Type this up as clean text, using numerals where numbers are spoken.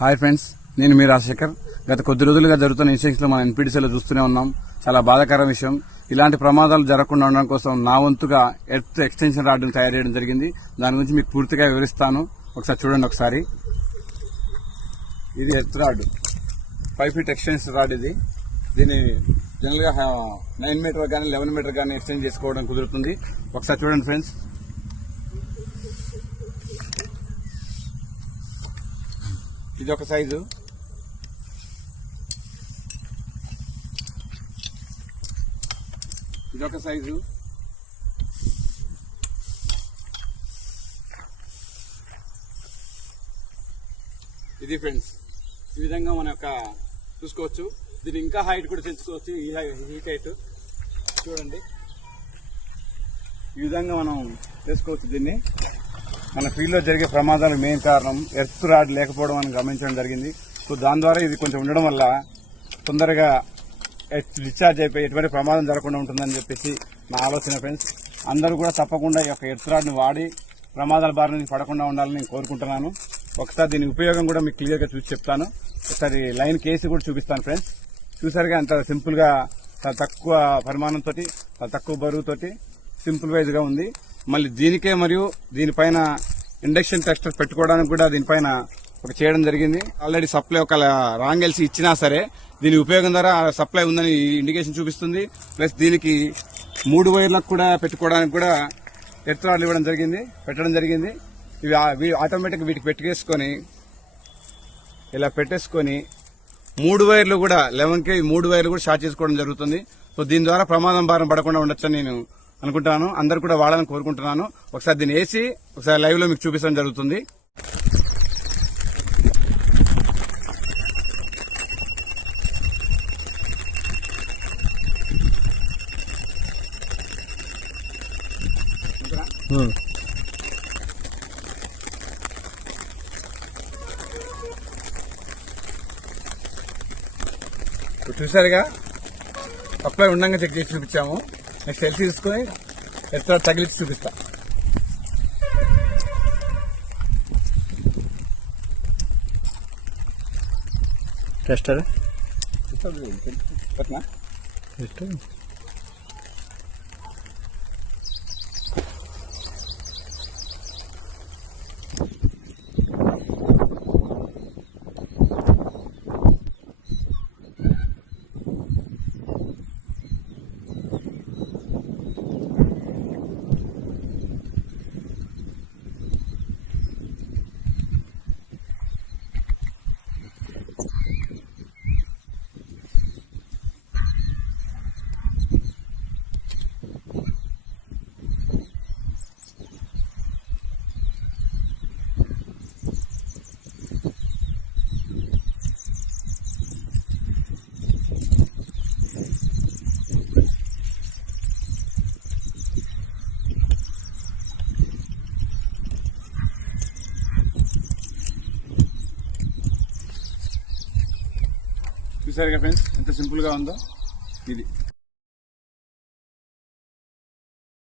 Hi friends, నేను మీ రాజశేఖర్. గత కొద్ది రోజులుగా జరుగుతున్న ఇన్సిడెంట్స్ లో మనం ఎన్పీటీసీలో చూస్తూనే ఉన్నాం. చాలా బాధాకర విషయం. ఇలాంటి ప్రమాదాలు జరగకుండా ఉండడం కోసం నా వంతుగా ఎర్త్ ఎక్స్టెన్షన్ రాడ్ను తయారు చేయడం జరిగింది. దాని గురించి మీకు పూర్తిగా వివరిస్తాను. ఒకసారి చూడండి. ఒకసారి ఇది earth rod, 5 feet extension rod. ఇది దీన్ని జనరల్ గా 9 మీటర్ కానీ 11 మీటర్ కానీ ఎక్స్టెండ్ చేసుకోవడం కుదురుతుంది. ఒకసారి చూడండి ఫ్రెండ్స్. ఇది ఒక సైజు, ఇదొక సైజు, ఇది ఫ్రెండ్స్. ఈ విధంగా మన యొక్క చూసుకోవచ్చు. దీన్ని ఇంకా హైట్ కూడా పెంచుకోవచ్చు. ఈ హైట్ చూడండి. ఈ విధంగా మనం చేసుకోవచ్చు. దీన్ని మన ఫీల్డ్ లో జరిగే ప్రమాదాలకు మెయిన్ కారణం ఎర్త్ రాడ్ లేకపోవడం అని గమనించడం జరిగింది. సో దాని ద్వారా ఇది కొంచెం ఉండడం వల్ల తొందరగా డిశ్చార్జ్ అయిపోయి ఎటువంటి ప్రమాదం జరగకుండా ఉంటుందని చెప్పేసి నా ఆలోచన ఫ్రెండ్స్. అందరూ కూడా తప్పకుండా ఈ యొక్క ఎర్త్ రాడ్ని వాడి ప్రమాదాల బారి నుంచి పడకుండా ఉండాలని నేను కోరుకుంటున్నాను. ఒకసారి దీని ఉపయోగం కూడా మీకు క్లియర్ గా చూసి చెప్తాను. ఒకసారి లైన్ కేసు కూడా చూపిస్తాను ఫ్రెండ్స్. చూసారుగా ఎంత సింపుల్ గా, చాలా తక్కువ పరిమాణంతో, చాలా తక్కువ బరువుతోటి సింపుల్ వైజ్ గా ఉంది. మళ్ళీ దీనికే మరియు దీనిపైన ఇండక్షన్ టెస్టర్ పెట్టుకోవడానికి కూడా దీనిపైన ఒక చేయడం జరిగింది. ఆల్రెడీ సప్లై ఒక రాంగెల్సి ఇచ్చినా సరే దీని ఉపయోగం ద్వారా సప్లై ఉందని ఇండికేషన్ చూపిస్తుంది. ప్లస్ దీనికి 3 వైర్లకు కూడా పెట్టుకోవడానికి కూడా ఎర్త్ రాడ్లు పెట్టడం జరిగింది. ఇవి ఆటోమేటిక్ వీటికి పెట్టేసుకొని ఇలా పెట్టేసుకొని 3 వైర్లు కూడా 11K 3 వైర్లు కూడా షార్ట్ చేసుకోవడం జరుగుతుంది. సో దీని ద్వారా ప్రమాదం బారిన పడకుండా ఉండొచ్చని నేను అనుకుంటున్నాను. అందరు కూడా వాడాలని కోరుకుంటున్నాను. ఒకసారి దీన్ని వేసి ఒకసారి లైవ్ లో మీకు చూపించడం జరుగుతుంది. చూసారుగా, సప్లై ఉండగా చెక్ చేసి చూపించాము. నెక్స్ట్ సెల్ఫీ తీసుకుని ఎర్త్ రాడ్ తగిలించి చూపిస్తా. టెస్టర్ చూసారుగా ఫ్రెండ్స్, ఎంత సింపుల్ గా ఉందో ఇది.